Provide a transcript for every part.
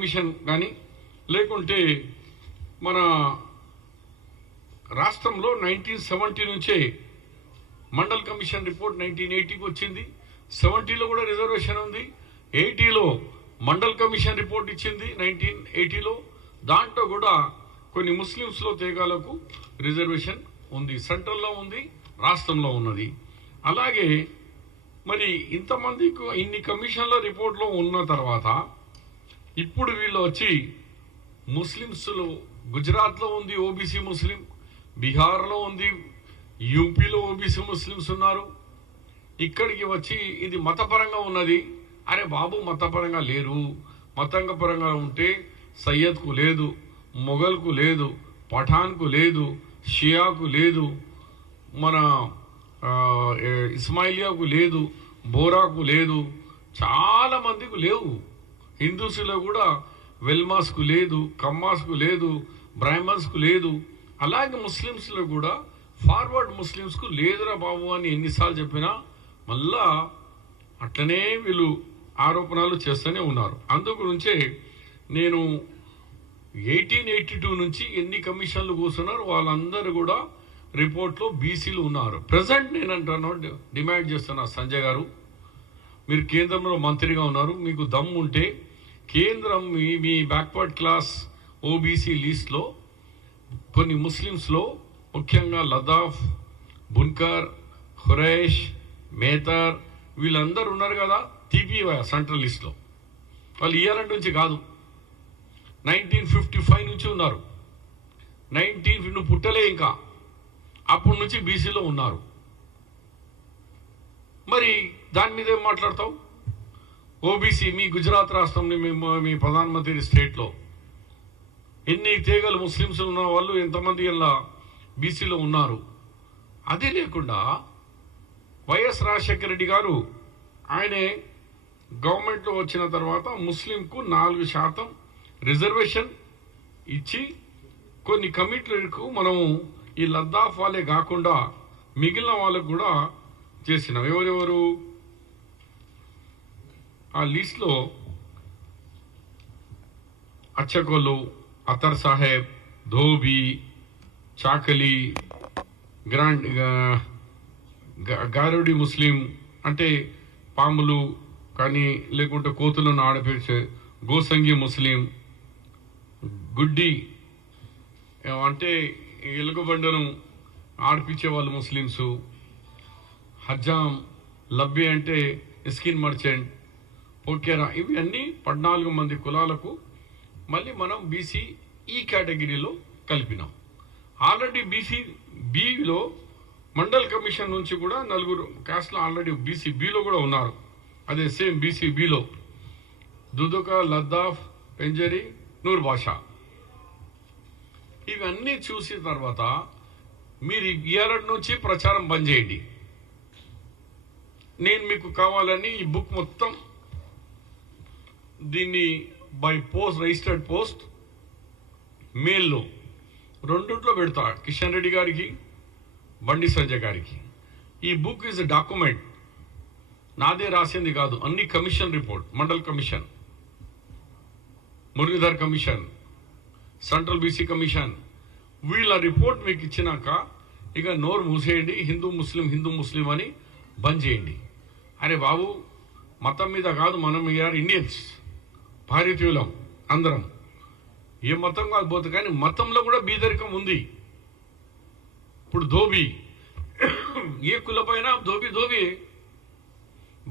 Commission కానీ లేకుంటే మన రాష్ట్రంలో 1970 నుంచే మండల్ కమిషన్ రిపోర్ట్ 1980కి వచ్చింది. 70లో కూడా రిజర్వేషన్ ఉంది. 80లో మండల్ కమిషన్ రిపోర్ట్ ఇచ్చింది 1980లో. దాంట్లో కూడా కొన్ని ముస్లిమ్స్లో తెగాలకు రిజర్వేషన్ ఉంది. సెంట్రల్లో ఉంది, రాష్ట్రంలో ఉన్నది. అలాగే మరి ఇంతమందికి ఇన్ని కమిషన్ల రిపోర్ట్లో ఉన్న తర్వాత ఇప్పుడు వీళ్ళు వచ్చి ముస్లిమ్స్లో గుజరాత్లో ఉంది ఓబీసీ ముస్లిం, బీహార్లో ఉంది, యూపీలో ఓబీసీ ముస్లిమ్స్ ఉన్నారు. ఇక్కడికి వచ్చి ఇది మతపరంగా ఉన్నది. అరే బాబు, మతపరంగా లేరు. మతంగపరంగా ఉంటే సయ్యద్కు లేదు, మొఘల్కు లేదు, పఠాన్కు లేదు, షియాకు లేదు, మన ఇస్మాయిలియాకు లేదు, బోరాకు లేదు, చాలా మందికి లేవు. హిందూస్లో కూడా వెల్మాస్కు లేదు, కమ్మాస్కు లేదు, బ్రాహ్మణ్స్కు లేదు. అలాగే ముస్లిమ్స్లో కూడా ఫార్వర్డ్ ముస్లిమ్స్కు లేదురా బాబు అని ఎన్నిసార్లు చెప్పినా మళ్ళా అట్లనే వీళ్ళు ఆరోపణలు చేస్తూనే ఉన్నారు. అందు గురించే నేను 1882 నుంచి ఎన్ని కమిషన్లు కూర్చున్నారు వాళ్ళందరూ కూడా రిపోర్ట్లో బీసీలు ఉన్నారు. ప్రజెంట్ నేను అంటాను, డిమాండ్ చేస్తున్నా, సంజయ్ గారు మీరు కేంద్రంలో మంత్రిగా ఉన్నారు, మీకు దమ్ము ఉంటే కేంద్రం మీ బ్యాక్వర్డ్ క్లాస్ ఓబీసీ లిస్ట్లో కొన్ని ముస్లిమ్స్లో ముఖ్యంగా లదాఫ్, బున్కర్, ఖురైష్, మేతర్ వీళ్ళందరూ ఉన్నారు కదా తీపివా సెంట్రల్ లిస్ట్లో. వాళ్ళు ఇయర్ నుంచి కాదు, 1955 నుంచి ఉన్నారు. 19 నువ్వు పుట్టలే ఇంకా, అప్పటి నుంచి బీసీలో ఉన్నారు. మరి దాని మీద ఏం మాట్లాడతావు? ఓబీసీ మీ గుజరాత్ రాష్ట్రంలో మీ ప్రధానమంత్రి స్టేట్లో ఎన్ని తీగలు ముస్లిమ్స్ ఉన్న వాళ్ళు ఎంతమంది ఇలా బీసీలో ఉన్నారు. అదే లేకుండా వైఎస్ రాజశేఖర రెడ్డి గారు ఆయనే గవర్నమెంట్లో వచ్చిన తర్వాత ముస్లింకు 4% రిజర్వేషన్ ఇచ్చి కొన్ని కమిటీలకు మనము ఈ లద్దాఖ్ వాళ్ళే కాకుండా మిగిలిన వాళ్ళకు కూడా చేసినాం. ఎవరెవరు ఆ లిస్ట్లో? అచ్చకోలు, అతర్ సాహెబ్, ధోబీ, చాకలి, గ్రాండ్ గారుడి ముస్లిం అంటే పాములు కానీ లేకుంటే కోతులను ఆడపేసే గోసంగి ముస్లిం, గుడ్డి అంటే ఎలుగుబండను ఆడిపించే వాళ్ళు ముస్లిమ్సు, హజ్జాం, లబ్బి అంటే స్కిన్ మర్చెంట్, పోకేరా, ఇవి అన్నీ 14 మంది కులాలకు మళ్ళీ మనం బీసీ ఈ కేటగిరీలో కలిపినాం. ఆల్రెడీ బీసీ బిలో మండల్ కమిషన్ నుంచి కూడా 4 క్యాస్ట్లో ఆల్రెడీ బీసీ బిలో కూడా ఉన్నారు. అదే సేమ్ బీసీ బిలో దుదుక, లద్దాఫ్, పెంజరి, నూర్ బాషా. ఇవన్నీ చూసిన తర్వాత మీరు ఇయర్ నుంచి ప్రచారం బంద్ చేయండి. నేను మీకు కావాలని ఈ బుక్ మొత్తం దీన్ని బై పోస్ట్, రిజిస్టర్డ్ పోస్ట్, మెయిల్లో రెండిట్లో పెడతా, కిషన్ రెడ్డి గారికి, బండి సంజయ్ గారికి. ఈ బుక్ ఈజ్ ఎ డాక్యుమెంట్, నాదే రాసింది కాదు, అన్ని commission report, mandal commission, Muralidhar commission, central BC commission, వీళ్ళ రిపోర్ట్ మీకు ఇచ్చినాక ఇక నోరు మూసేయండి. హిందూ ముస్లిం అని బంద్ చేయండి. అరే బాబు, మతం మీద కాదు, మనం వీఆర్ ఇండియన్స్, భారతీయులం అందరం. ఏ మతం కాకపోతే కానీ మతంలో కూడా బీదరికం ఉంది. ఇప్పుడు ధోబీ, ఏ కులమైనా ధోబీ,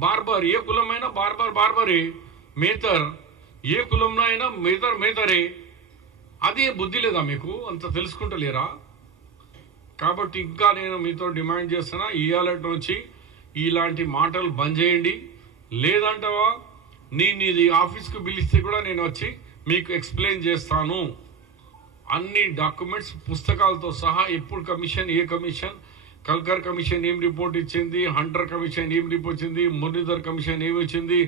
బార్బర్, ఏ కులమైనా బార్బరే, మేతర్, ఏ కులంలో అయినా మేతరే. అదే బుద్ధి లేదా మీకు? అంత తెలుసుకుంటలేరా? కాబట్టి ఇంకా నేను మీతో డిమాండ్ చేస్తున్నా, ఇవాళ నుంచి ఇలాంటి మాటలు బంద్ చేయండి. లేదంటావా నేను ఇది ఆఫీస్కి పిలిస్తే కూడా నేను వచ్చి మీకు ఎక్స్ప్లెయిన్ చేస్తాను. అన్ని డాక్యుమెంట్స్ పుస్తకాలతో సహా, ఎప్పుడు కమిషన్, ఏ కమిషన్, కల్కర్ కమిషన్ ఏం రిపోర్ట్ ఇచ్చింది, హంటర్ కమిషన్ ఏం రిపోర్ట్ ఇచ్చింది, మురళీధర్ కమిషన్ ఏమి ఇచ్చింది,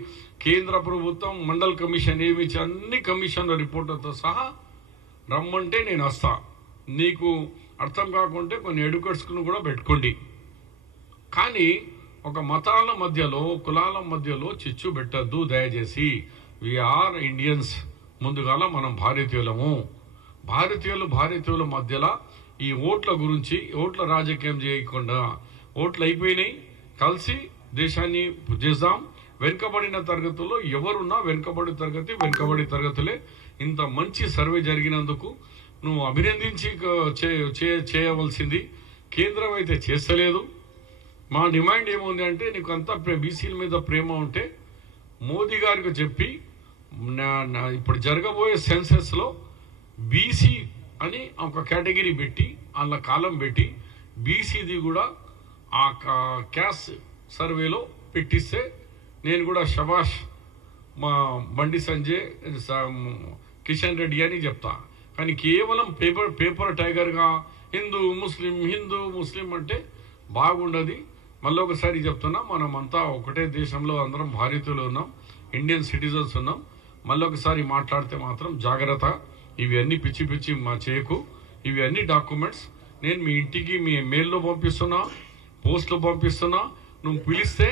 కేంద్ర ప్రభుత్వం మండల్ కమిషన్ ఏమి ఇచ్చి, అన్ని కమిషన్ల రిపోర్ట్లతో సహా రమ్మంటే నేను వస్తా. నీకు అర్థం కాకుంటే కొన్ని ఎడ్యుకేట్స్ను కూడా పెట్టుకోండి. కానీ ఒక మతాల మధ్యలో, కులాల మధ్యలో చిచ్చు పెట్టద్దు దయచేసి. వీఆర్ ఇండియన్స్, ముందుగాల మనం భారతీయుల మధ్యలో ఈ ఓట్ల గురించి ఓట్ల రాజకీయం చేయకుండా ఓట్లు అయిపోయినాయి, కలిసి దేశాన్ని చేద్దాం. వెనుకబడిన తరగతుల్లో ఎవరున్నా వెనుకబడి తరగతులే. ఇంత మంచి సర్వే జరిగినందుకు నువ్వు అభినందించి చేయవలసింది. కేంద్రం అయితే చేస్తలేదు. మా డిమాండ్ ఏముంది అంటే, నీకు అంతా బీసీల మీద ప్రేమ ఉంటే మోదీ గారికి చెప్పి ఇప్పుడు జరగబోయే సెన్సెస్లో బీసీ అని ఒక కేటగిరీ పెట్టి అలా కాలం పెట్టి బీసీది కూడా ఆ క్యాస్ట్ సర్వేలో పెట్టిస్తే నేను కూడా శభాష్ మా బండి సంజయ్ కిషన్ రెడ్డి అని చెప్తా. కానీ కేవలం పేపర్ టైగర్గా హిందూ ముస్లిం అంటే బాగుండదు. మళ్ళీ ఒకసారి చెప్తున్నా, మనమంతా ఒకటే దేశంలో అందరం భారతీయులు ఉన్నాం, ఇండియన్ సిటిజన్స్ ఉన్నాం. మళ్ళీ ఒకసారి మాట్లాడితే మాత్రం జాగ్రత్త. ఇవి అన్ని పిచ్చి మా చేయకు. ఇవి అన్ని డాక్యుమెంట్స్ నేను మీ ఇంటికి మీ మెయిల్లో పంపిస్తున్నా, పోస్ట్లో పంపిస్తున్నా. నువ్వు పిలిస్తే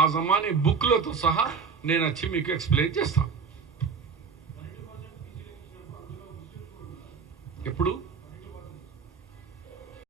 ఆ జమానీ బుక్లతో సహా నేను వచ్చి మీకు ఎక్స్ప్లెయిన్ చేస్తాను. ఎప్పుడు